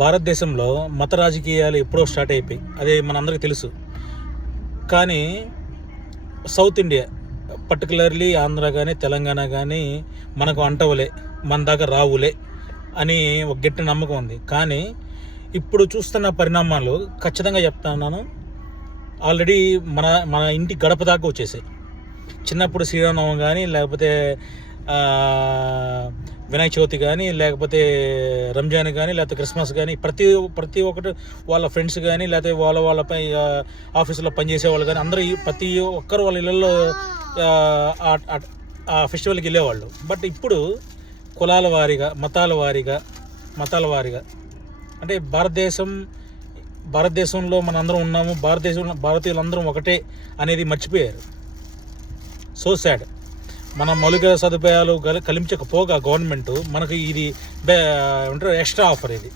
భారతదేశంలో మత రాజకీయాలు ఎప్పుడో స్టార్ట్ అయిపోయి, అదే మనందరికీ తెలుసు. కానీ సౌత్ ఇండియా, పర్టికులర్లీ ఆంధ్ర కానీ తెలంగాణ కానీ మనకు అంటవులే, మన దాకా రావులే అని ఒక గట్టి నమ్మకం ఉంది. కానీ ఇప్పుడు చూస్తున్న పరిణామాలు ఖచ్చితంగా చెప్తున్నాను, ఆల్రెడీ మన మన ఇంటి గడప దాకా వచ్చేసాయి. చిన్నప్పుడు శ్రీరామనవమి కానీ, లేకపోతే వినాయక చవితి కానీ, లేకపోతే రంజాన్ కానీ, లేకపోతే క్రిస్మస్ కానీ, ప్రతి ఒక్కటి వాళ్ళ ఫ్రెండ్స్ కానీ, లేకపోతే వాళ్ళపై ఆఫీసులో పనిచేసే వాళ్ళు కానీ, అందరూ ప్రతి ఒక్కరు వాళ్ళ ఇళ్ళల్లో ఆ ఫెస్టివల్కి వెళ్ళేవాళ్ళు. బట్ ఇప్పుడు కులాల వారీగా, మతాల వారీగా అంటే భారతదేశంలో మనందరం ఉన్నాము, భారతీయులందరం ఒకటే అనేది మర్చిపోయారు. So sad. మన మౌలిక సదుపాయాలు కల్పించకపోగా గవర్నమెంట్ మనకు ఇది ఎక్స్ట్రా ఆఫర్ ఇది.